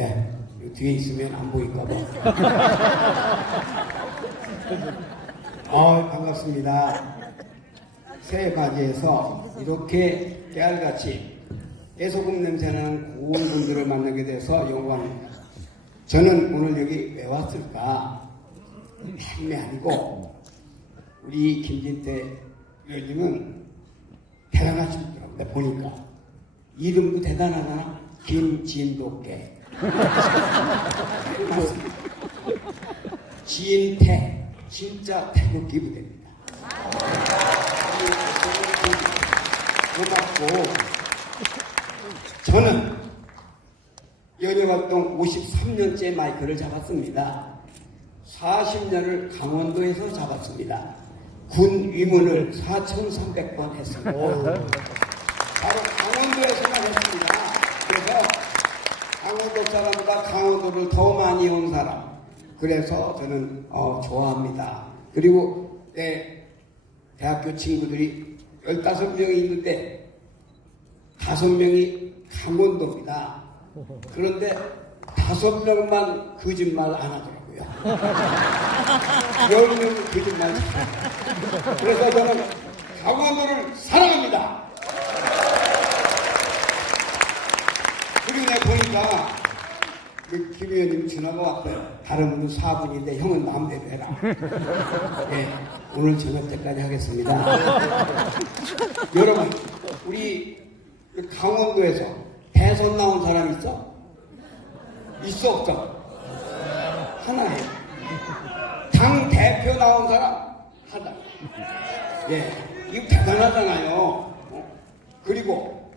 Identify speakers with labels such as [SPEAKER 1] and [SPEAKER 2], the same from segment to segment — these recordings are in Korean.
[SPEAKER 1] 네. 이 뒤에 있으면 안 보일까봐. 아 반갑습니다. 새해 맞이해서 이렇게 깨알같이 깨소금 냄새나는 고운 분들을 만나게 돼서 영광입니다. 저는 오늘 여기 왜 왔을까? 탐이 아니고 우리 김진태 의원님은 대단하신 분이라고 보니까 이름도 대단하나 김진도께 진태 진짜 태극기 부대입니다. 고맙고 저는 연예활동 53년째 마이크를 잡았습니다. 40년을 강원도에서 잡았습니다. 군 위문을 4,300번 했습니다. 바로 강원도에서만 했습니다. 그래서 강원도 사람보다 강원도를 더 많이 온 사람. 그래서 저는 어, 좋아합니다. 그리고 내 대학교 친구들이 15명이 있는데 5명이 강원도입니다. 그런데 5명만 거짓말 안 하더라고요. 10명은 거짓말. 그래서 저는 강원도를 사랑합니다. 내가 보니까 그김 의원님 전화가 왔어요. 다른 분은 4분인데 형은 마음대로 해라. 예, 오늘 저녁 때까지 하겠습니다. 여러분, 우리 그 강원도에서 대선 나온 사람 있어? 있어 없어? 하나예요. 당 대표 나온 사람 하나. 예, 이거 대단하잖아요. 어? 그리고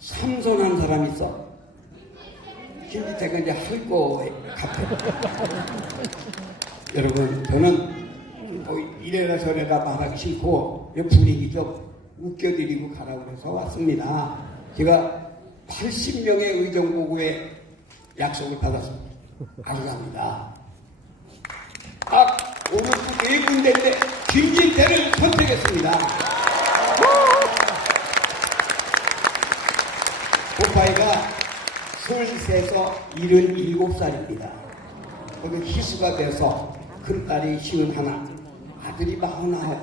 [SPEAKER 1] 삼선한 사람 있어? 김기태가 이제 할 거에 같아. 여러분, 저는 뭐 이래라 저래라 말하기 싫고 이 분위기 좀 웃겨드리고 가라고 해서 왔습니다. 제가 80명의 의정보고에 약속을 받았습니다. 감사합니다. 아, 오늘 네 군데인데 김진태를 선택했습니다. 고파이가 서울시에서 77살입니다. 거기 희수가 돼서 큰 딸이 쉬운 하나, 아들이 마흔아홉,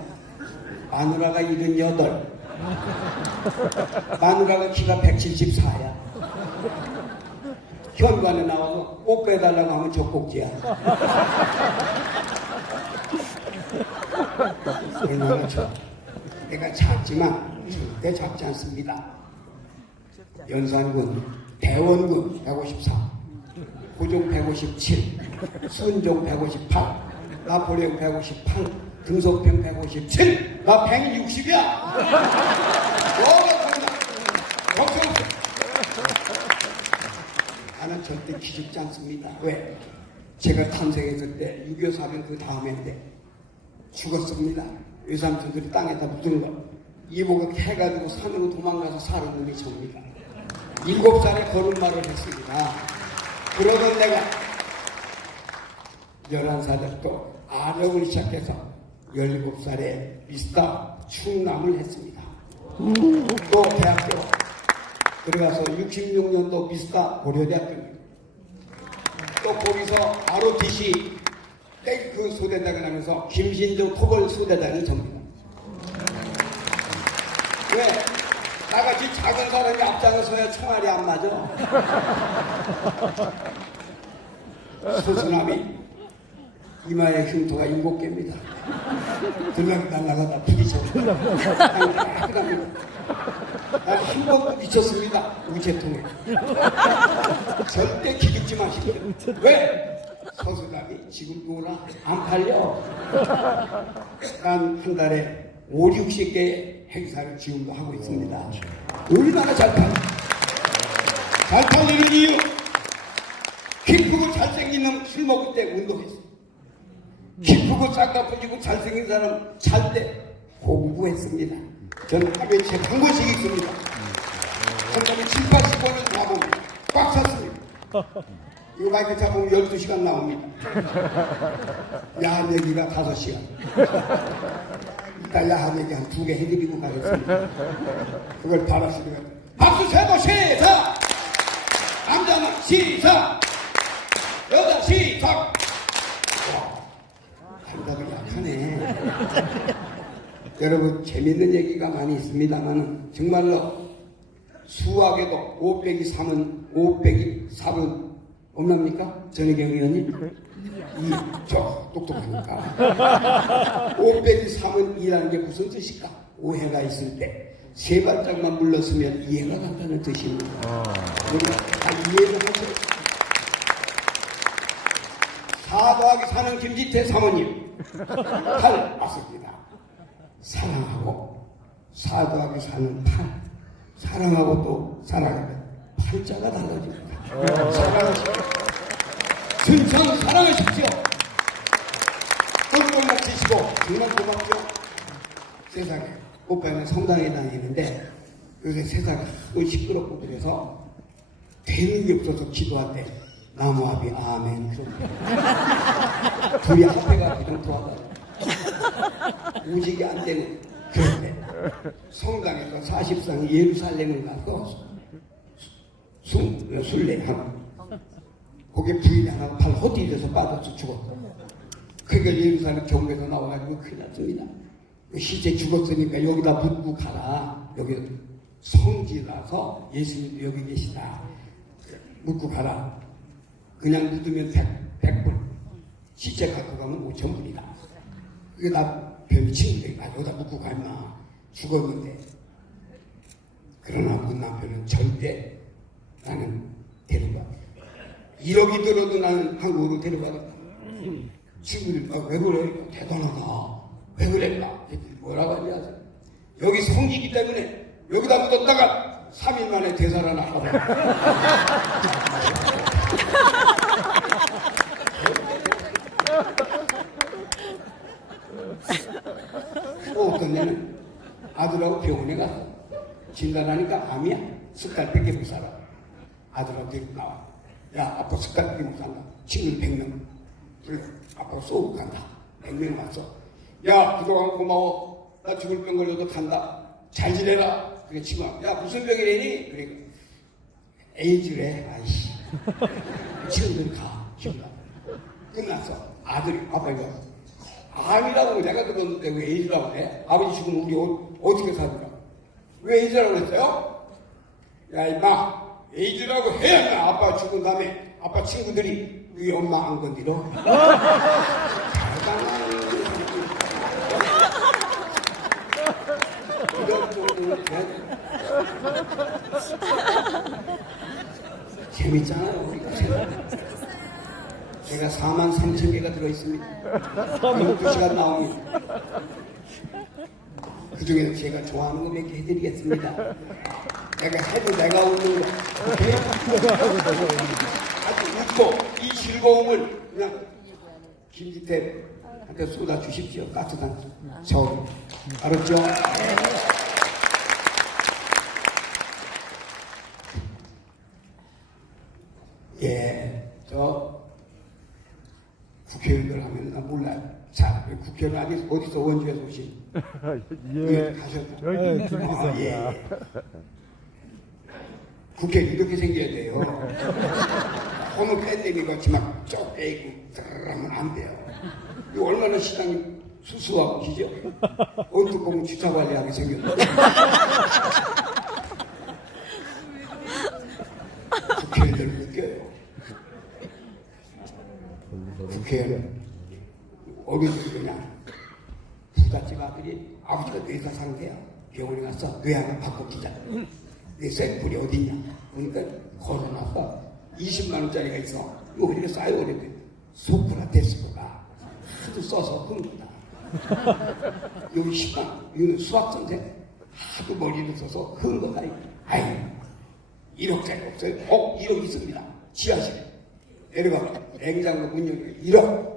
[SPEAKER 1] 마누라가 78, 마누라가 키가 174야. 현관에 나와서 옷 빼달라고 하면 젖꼭지야. 얼마나 저 내가 작지만 절대 작지 않습니다. 연산군, 대원군 154, 고종 157, 순종 158, 나폴레옹 158, 등소평 157, 나 160이야! 걱정 없어. 나는 절대 기죽지 않습니다. 왜? 제가 탄생했을 때 6.25 사변 그 다음인데 죽었습니다. 외삼촌들이 땅에다 묻은 거. 이복을 해가지고 산으로 도망가서 사는 놈이 접니다. 일곱 살에 걸음마를 했습니다. 그러던 내가 열한 살에 또 아령을 시작해서 열일곱 살에 미스터 충남을 했습니다. 또 대학교 들어가서 66년도 미스터 고려대학교입니다. 또 거기서 ROTC 땡크 소대장을 하면서 김신조 토벌 소대장이 접니다. 왜? 나같이 작은 사람이 앞장서야 총알이 안 맞아. 소수남이 이마에 흉터가 일곱 개입니다. 들락 날라가다 부딪혀니다 한번 미쳤습니다. 우체통에. 절대 기죽지 마십시오. 왜? 서수남이 지금 뭐라 안 팔려. 난 한 달에 5, 60개의 행사를 지금도 하고 있습니다. 얼마나 잘 팔려? 잘 팔리는 이유? 키 크고 잘생긴 놈 술 먹을 때 운동했어. 키 크고 쌍꺼풀지고 잘생긴 사람 잘 때 공부했습니다. 저는 하루에 책한 권씩 읽습니다. 한 달에 7, 80권을 잡으면 꽉 찼습니다. 이거 마이크 잡으면 12시간 나옵니다. 야한 얘기가 5시간. 이따 야한 얘기 한두 개 해드리고 가겠습니다. 그걸 바라시면 박수 세고 시작! 남자는 시작! 여자 시작! 와, 감각이 약하네. 여러분, 재밌는 얘기가 많이 있습니다만, 정말로 수학에도 5 빼기 3은 5 빼기 3은 없납니까? 전혜경 의원님? 이, 저, 똑똑하니까. 5 빼기 3은 2라는 게 무슨 뜻일까? 오해가 있을 때. 세 발짝만 물렀으면 이해가 간다는 뜻입니다. 우리 다 이해를 하세요. 4 더하기 4는 김지태 사모님. 8 맞습니다. 사랑하고 4 더하기 4는 8. 사랑하고 또 사랑하면 팔자가 달라집니다. 순천 사랑하십시오. 치시고 정말 고맙죠. 세상에 오빠는 성당에 다니는데 요새 세상이 시끄럽고 그래서 되는 게 없어서 기도할 때 나무 앞이 아멘 둘이 앞에가 그냥 도와가 오직이 안 되는 때 성당에서 사십상 예루살렘을 가서 술, 술래하고 거기에 부인이 하나 발 헛디뎌서 빠져서 죽었고. 그러니까 예루살렘 경배에서 나와가지고 큰일 났습니다 그 실제 죽었으니까 여기다 묻고 가라. 여기 성지라서 예수님도 여기 계시다. 묻고 가라. 그냥 묻으면 백, 백불. 실제 갖고 가면 오천 불이다. 그게 나 별미 친구들이 아 여기다 묻고 가마 죽었는데. 그러나 그 남편은 절대 나는 데려가 1억이 들어도 나는 한국으로 데려가겠다 친구들 아, 왜 그래? 대단하다. 왜 그랬나 뭐라고 하냐 여기 성지기 때문에 여기다 묻었다가 3일 만에 나가버려 또 어떤 애는 아들하고 병원에 가서 진단하니까 암이야. 숟갈밖에 못 살아. 데리고 나와. 야, 아빠 숟갈밖에 못 산다. 친구 100명. 그래, 아빠 쏘고 간다. 100명 왔어. 야, 그동안 고마워. 나 죽을 병 걸려도 간다. 잘 지내라. 그래, 친구가. 야, 무슨 병이래니? 그래, 에이즈래. 아이씨. 친구들이 가. 친구가. 끝났어. 아들이, 아빠 이거. 암이라고 내가 들었는데 왜 에이즈라고 그래? 아버지 죽으면 우리 어, 어떻게 살까? 왜 에이즈라고 그랬어요? 야, 임마. 에이즈라고 해야 나 아빠 죽은 다음에 아빠 친구들이 우리 엄마 안 건드려. 정도는 재밌잖아요. 제가 4만 3천 개가 들어있습니다. 12시간 나옵니다. 그 중에서 제가 좋아하는 거 몇 개 해드리겠습니다. 내가 해도 내가 웃는 거. 아주 웃고 이 즐거움을 그냥 김지태한테 쏟아 주십시오. 따뜻한 저 알았죠? 예, 저 국회의원들 하면 나 몰라요. 자, 국회의원 아직 어디서 원주에서 오신?
[SPEAKER 2] 예.
[SPEAKER 1] 가셨다.
[SPEAKER 2] 여기 좀
[SPEAKER 1] 아,
[SPEAKER 2] 있습니다.
[SPEAKER 1] 예. 국회 이렇게 생겨야 돼요. 너무 팬데믹 같이 막 쩍빼고 드르르면 안 돼요. 이거 얼마나 시간이 수수하고 기죠? 언뜻 보면 주차 관리하게 생겼는데. 국회의원들 느껴요. 국회의원 어디서 그냥 부잣집 아들이 아버지가 뇌사 상태야. 병원에 가서 뇌 하나 바꿔주자. 내 셀풀이 어딨냐? 그러니까 걸어놔서 20만 원짜리가 있어. 이거 우리가 쌓여 그랬대. 소크라테스가 하도 써서 흥분다. 여기 10만 이거는 수학 선생 하도 머리를 써서 흥 거다. 아이 1억짜리 없어요. 꼭 1억 있습니다. 지하실에. 내려가 냉장고 문 열고 1억.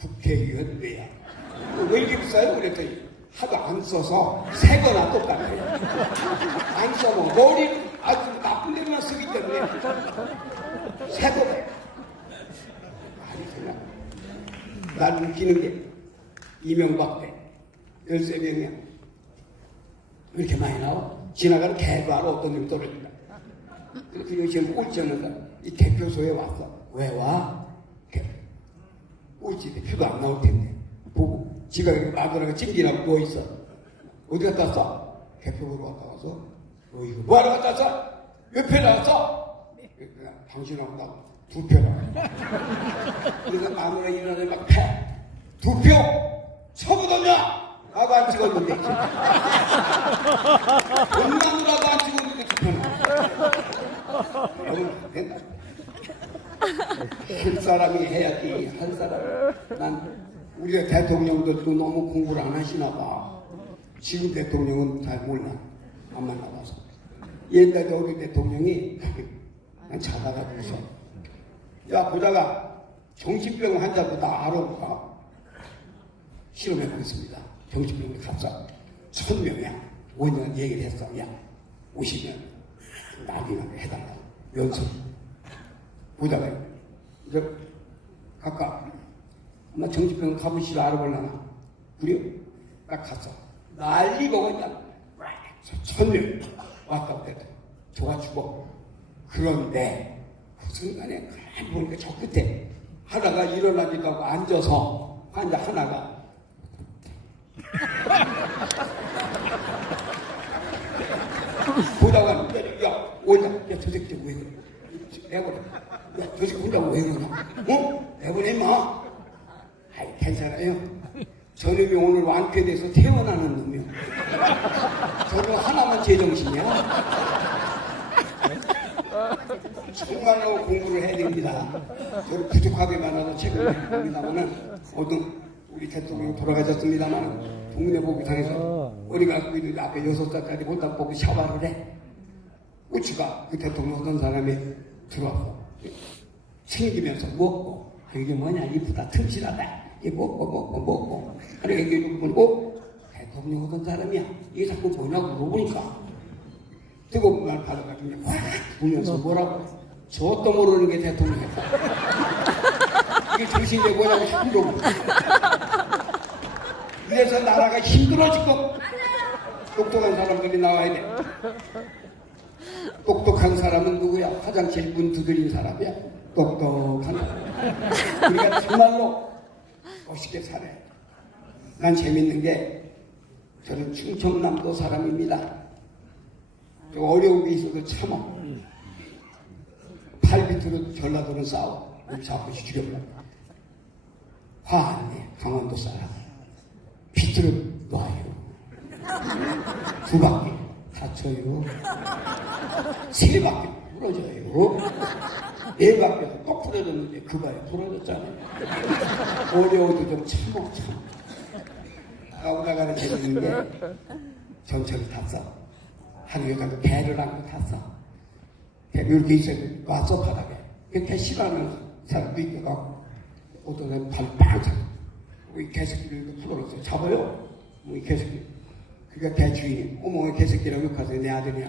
[SPEAKER 1] 국회의원 뇌야. 왜 이렇게 비싸요? 그랬더니 하도 안 써서 새 거나 똑같아요. 안 써면 머리 아주 나쁜 데만 쓰기 때문에 새 거래. 아니 그냥 난 웃기는 게 이명박 때 13명이야. 왜 이렇게 많이 나와? 지나가는 개도 알아 어떤 놈 떨어진다. 그래서 지금 꼴찌였는데 이 대표소에 왔어. 왜 와? 대- 꼴찌 대표가 안 나올 텐데. 보고 지가 마누라가 찜기라고 누워있어. 어디 갔다 왔어? 대표로 갔다 와서 너 이거 뭐하러 갔다 왔어? 몇표 나왔어? 당신하고 나두표 나왔어. 그래서 마누라 일어나서 막 패. 두 표? 처거든요 나도 안 찍었는데. 엄마누라도 안 찍었는데 두 된다. 한 사람이 해야지, 한 사람. 난, 우리가 대통령들도 너무 공부를 안 하시나 봐. 지금 대통령은 잘 몰라. 안 만나봐서. 옛날에 우리 대통령이, 난 자다가 웃어. 야, 보다가 정신병 환자보다 알아볼까? 실험해 보겠습니다. 정신병원 갑사 천 명이야. 원장 얘기를 했어. 야, 오시면 나중에 해달라. 연습. 보다가 이제 각각 아마 정신병원 가보시라 알아볼라나. 그래요? 딱 갔어. 난리가 그냥 천 명. 왔다 갔다. 좋아 죽어. 그런데 그 순간에 가만히 보니까 저 끝에 하나가 일어나니까 앉아서 환자 하나가 보다가 야 원장 야저 새끼 왜 그래 그래 야저 새끼 혼자 왜 그러냐 어? 내보내 마 아이 괜찮아요 저놈이 오늘 완쾌돼서 태어나는 놈이요 저도 하나만 제정신이야 정말로 공부를 해야 됩니다. 저는 부족하게 많아서 책을 냅니다만은 어떤 우리 대통령 돌아가셨습니다만 동네복지상에서 어디 갖고 있는 앞에 여섯 살짜리 못다 보고 샤워를 해. 우치가 그 대통령 어떤 사람이 들어와서 챙기면서 먹고 아, 이게 뭐냐 이쁘다 튼실하다 이 먹고 먹고 먹고 그래 이게 물고 대통령 어떤 사람이야. 이게 자꾸 뭐냐고 물어보니까. 뜨거운 말 받아가지고 확 불면서 뭐라고? 저것도 모르는 게 대통령이야. 이게 정신이 뭐냐고 힘들고 이래서 나라가 힘들어지고 똑똑한 사람들이 나와야 돼. 똑똑한 사람은 누구야? 화장실 문 두드린 사람이야. 똑똑한. 사람. 우리가 정말로 멋있게 살아야 돼. 난 재밌는 게 저는 충청남도 사람입니다. 좀 어려운 게 있어도 참아. 팔 밑으로 전라도는 싸워. 우리 자꾸 죽여버려. 화안 내. 강원도 사람. 비틀어 놔요. 두 바퀴 다쳐요. 세 바퀴 부러져요. 네 바퀴에서 또 부러졌는데 그 발이 부러졌잖아요. 어려워도 좀 참어, 참어. 가오다가는 재밌는 게 전철을 탔어. 하루에 가서 배를 안고 탔어. 배 이렇게 있어요. 와서 바닥에. 그때 싫어하는 사람도 있고, 어떤 사람 발빵 잡고, 이 개새끼를 풀어놓았어요. 잡아요? 뭐이 개새끼. 그러니까 대주인이, 어머, 이 개새끼라고 욕하세요. 내 아들이야.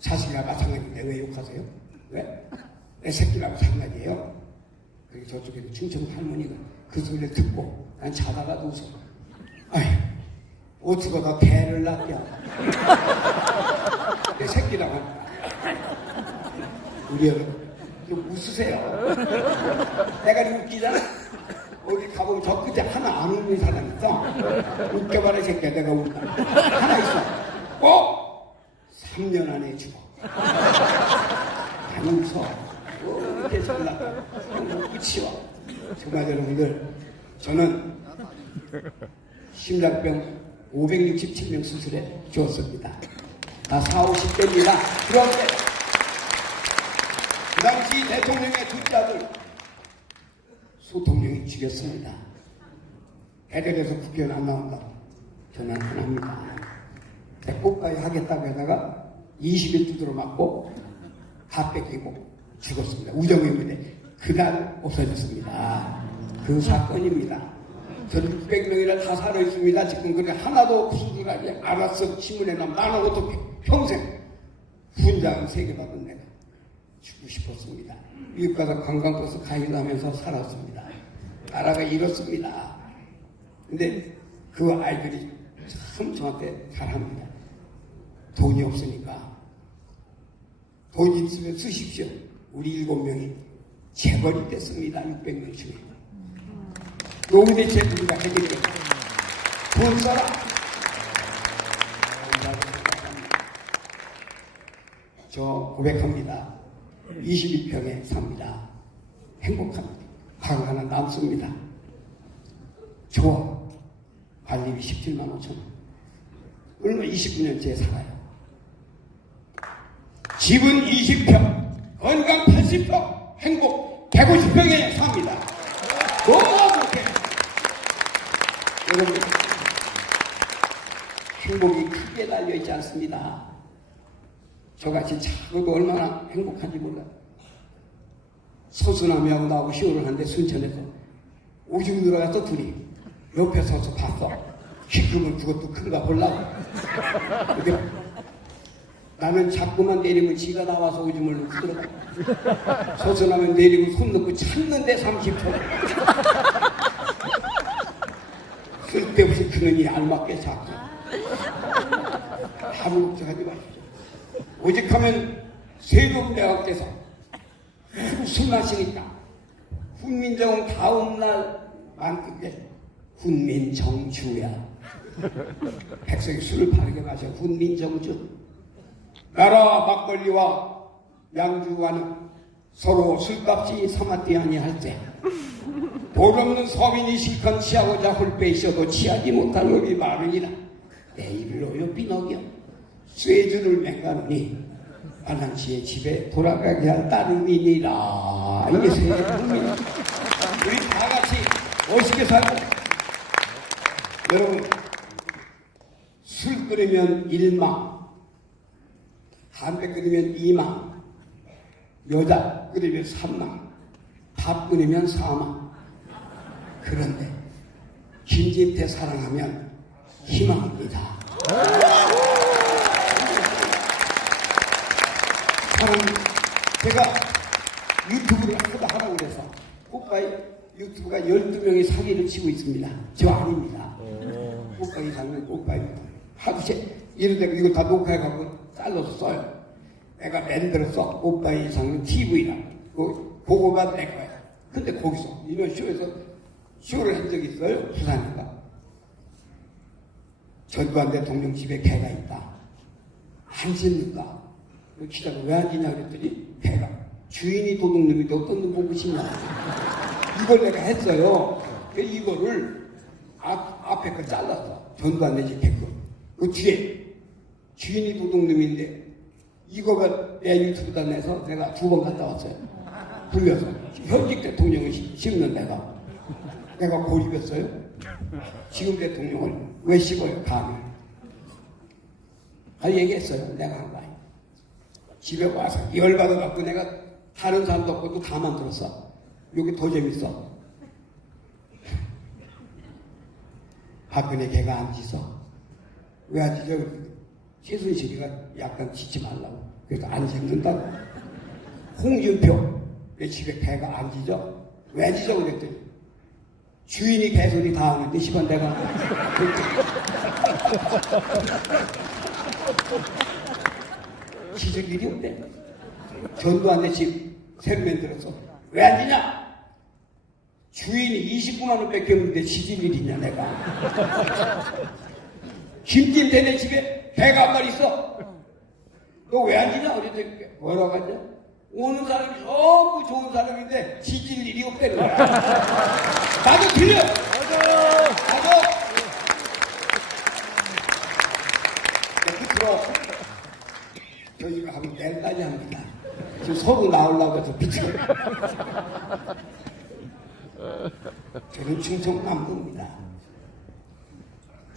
[SPEAKER 1] 자식이랑 마찬가지인데 왜 욕하세요? 왜? 내 새끼라고 상관이에요. 그리고 저쪽에도 충청 할머니가 그 소리를 듣고 난 자다가도 웃어. 아휴, 어떻게 다 개를 낳냐. 내 새끼라고 합니다. 우리 여러분, 좀 웃으세요. 내가 이렇게 웃기잖아? 어디 가보면 저 끝에 하나 안 웃는 사람 있어. 웃겨봐라, 이 새끼야. 내가 웃다. 하나 있어. 꼭 3년 안에 죽어. 안 웃어. 끝이와. 정말 여러분들, 저는 심장병 567명 수술해 주었습니다. 나 4, 50대입니다. 그런데 그 당시 대통령의 둘째 아들 소통령이 죽였습니다. 애들에서 국회의원 안 나온다고 저는 안 합니다. 대법까지 하겠다고 하다가 20일 두드러 맞고 다 뺏기고 죽었습니다. 우정입니다. 그날 없어졌습니다. 그 사건입니다. 저는 600명이나 다 살아있습니다. 지금 그래 하나도 구수하지 알았어. 신문에 나면 나는 어떻게 평생 훈장 세개 받은 내가 죽고 싶었습니다. 미국 가서 관광버스 가입하면서 살았습니다. 나라가 이렇습니다. 근데 그 아이들이 참 저한테 잘합니다. 돈이 없으니까 본인 쓰면 쓰십시오. 우리 일곱 명이 재벌이 됐습니다. 600명 중에. 노후대책 우리가 해드려요. 돈 써라. 저 고백합니다. 21평에 삽니다. 행복합니다. 방 하나 남습니다. 좋아. 관리비 17만 5천 원. 얼마 29년째 살아요. 집은 20평, 건강 80평, 행복 150평에 삽니다. 너무 좋게. 여러분, 행복이 크게 달려있지 않습니다. 저같이 작아도 얼마나 행복한지 몰라요. 서순함이하고 나하고 시호를 하는데 순천에서 오줌 들어가서 둘이 옆에 서서 봤어. 키 크면 그것도 큰가 보려고. 나는 자꾸만 내리면 지가 나와서 오줌을 들어가. 서순하면 내리고 손 넣고 참는데 30초. 쓸데없이 크느니 알맞게 작고. 아무 걱정하지 마십시오. 오직 하면 세종대학께서 술 마시니까 훈민정음 다음날 만뜻에 훈민정주야 백성이 술을 바르게 마셔 훈민정주 나라 막걸리와 양주와는 서로 술값이 삼았디 아니할 때 도없는 서민이 실컷 취하고자 홀빼이셔도 취하지 못할 놈이 많으니라. 내일로요 비너기여 쇠주를 맹가노니 안랑시의 집에 돌아가게 할 따름이니라. 이게 세상입니 우리 다 같이 멋있게 살고. 여러분 술 끓이면 일망 담배 끓이면 이망 여자 끓이면 삼망 밥 끓이면 사망 그런데 김진태 사랑하면 희망입니다. 사람 제가 유튜브를 하다 하라고 그래서 국가의 유튜브가 12명이 사기를 치고 있습니다. 저 아닙니다. 국가 이상은 국가입니다. 하두세 이런데 이거 다 녹화해갖고 잘라서 써요. 내가 만들었어. 오빠 이상은 TV라. 그, 그거가 내 거야. 근데 거기서 이런 쇼에서 쇼를 한 적이 있어요. 부산인가. 전두환 대통령 집에 개가 있다. 안 짖는다. 기다가 왜안 짖냐 그랬더니 개가 주인이 도둑놈인데 어떤 놈 보고 싶냐. 이걸 내가 했어요. 그 이거를 앞, 앞에 거 잘랐어. 전두환 내집 개거. 그 뒤에 주인이 도둑놈인데 이거가 내 유튜브다 내서 내가 두 번 갔다 왔어요. 불려서 현직 대통령을 시- 씹는 내가 내가 고집했어요. 지금 대통령을 왜 씹어요 감히? 아 얘기했어요. 내가 한 거야. 집에 와서 열받아갖고 내가 다른 사람도 없고 또 다 만들었어. 여기 더 재밌어. 박근혜 걔가 안 짖어. 왜 안 짖어? 최순실이가 약간 짖지 말라고. 그래서 안 짖는다고. 홍준표, 내 집에 개가 안 짖어? 왜안 짖어? 그랬더니 주인이 개소리 다 하는데 시간 내가 짖을 일이 없대. 전두환 내집 새로 만들었어. 왜 안 짖냐? 주인이 29만 원 뺏겼는데 짖을 일이냐 내가. 김진태 내 집에 배가 한 마리 있어. 너왜안 지냐? 그랬더니 뭐라고 하냐? 오는 사람이 너무 좋은 사람인데 지질 일이 거야. 나도 들려! 나도! 네, 끝으로 저희가 하면 내일까지 합니다. 지금 서구 나오려고 해서 비치고. 저는 충청남도입니다.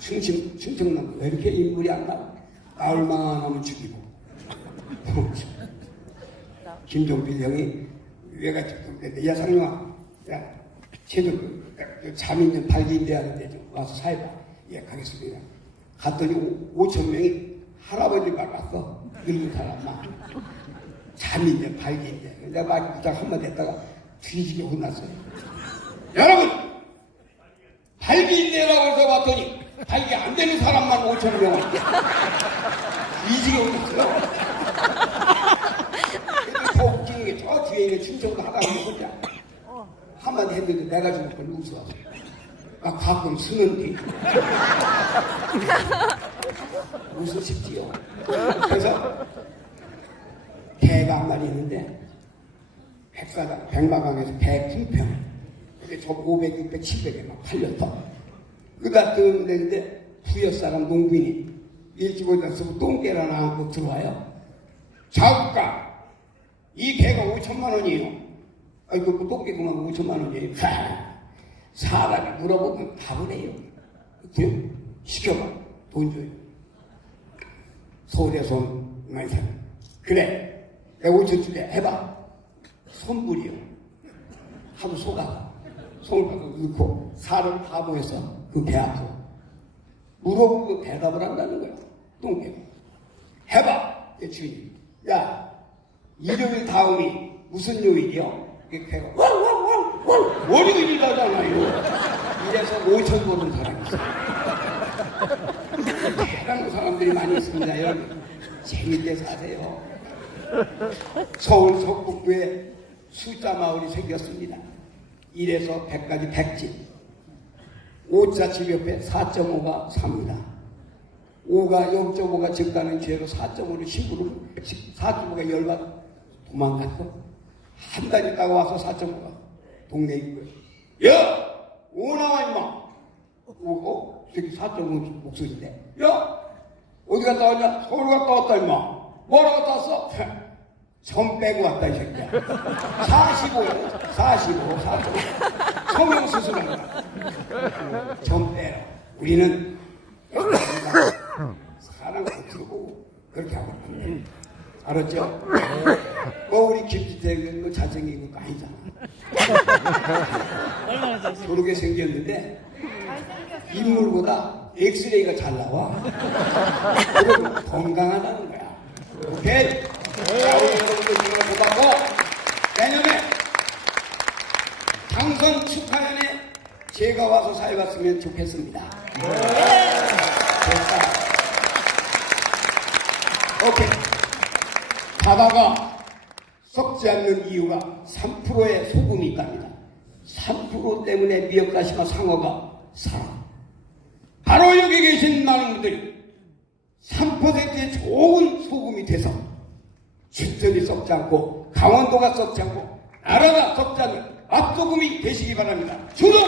[SPEAKER 1] 충청, 충청남도 왜 이렇게 인물이 안 나와? 나올만 하면 죽이고. 김종필 형이 외가지고 그랬는데 야 상룡아. 야 쟤도 그, 그 자민련 발기인대 하는데 좀 와서 사해봐. 예 가겠습니다. 갔더니 5천 명이 할아버지가 왔어. 늙은 사람만. 자민련 발기인대. 내가 막 부탁 한마디 했다가 뒤지게 혼났어요. 여러분! 발기인대라고 해서 봤더니 발기 안 되는 사람만 5천 명 왔대 뒤지게 혼났어요 어디에 충청도 하다가 혼자 한마디 했는데 내가 죽을 걸 웃어. 나 가끔 쓰는데. 웃으십지요. 그래서 개가 한 마리 있는데 백사장, 백마강에서 개 품평. 근데 저 500, 600, 700에 막 팔렸어. 그다 뜨는데 부여 사람 농민이 일찍 오자서 똥개라나 안고 들어와요. 자국가 이 개가 5천만 원이에요. 아이고 그 똥개구만 5천만 원이에요. 하, 사람이 물어보면 답을 해요. 그래? 시켜봐 돈 줘요. 서울에서 온 많이 사 그래 내가 5천 줄게 해봐. 손불이요. 하도 속아. 손을 받아 넣고 사람 바보해서 그 배 앞으로 물어보고 대답을 한다는 거야. 똥개. 해봐. 내 주인. 야, 일요일 다음이 무슨 요일이요? 그 배가 왕왕왕왕 월요일이라잖아요. 이래서 5천 보는 사람이 있어요. 대단한 사람들이 많이 있습니다. 여러분 재밌게 사세요. 서울 서북부에 숫자 마을이 생겼습니다. 1에서 100까지 100집. 5자 집 옆에 4.5가 삽니다. 5가 0.5가 증가하는 죄로 4.5를 신부를 4.5가 열받 도망갔어. 한달 있다가 와서 4.5가 동네 입구에 야! 5 나와 임마! 어? 저기 4.5 목소리인데 야! 어디 갔다 왔냐? 서울 갔다 왔다 임마 뭐하러 갔다 왔어? 점 빼고 왔다 이 새끼야 45야 45 45 성형수술한 거야 점 빼라 우리는 겉으로 보고 그렇게 하고 있는데 알았죠? 뭐 우리 김지태는 뭐 잘생긴 거 아니잖아
[SPEAKER 2] 얼마나
[SPEAKER 1] 저렇게 생겼는데 인물보다 엑스레이가 잘 나와. 그럼 건강하다는 거야. 오케이? 여러분들 정말 고맙고 내년에 당선 축하연에 제가 와서 사회봤으면 좋겠습니다. 오케이. 바다가 썩지 않는 이유가 3%의 소금이 있답니다. 3% 때문에 미역다시마 상어가 살아. 바로 여기 계신 많은 분들이 3%의 좋은 소금이 돼서 춘천이 썩지 않고 강원도가 썩지 않고 나라가 썩지 않는 맛소금이 되시기 바랍니다. 주동!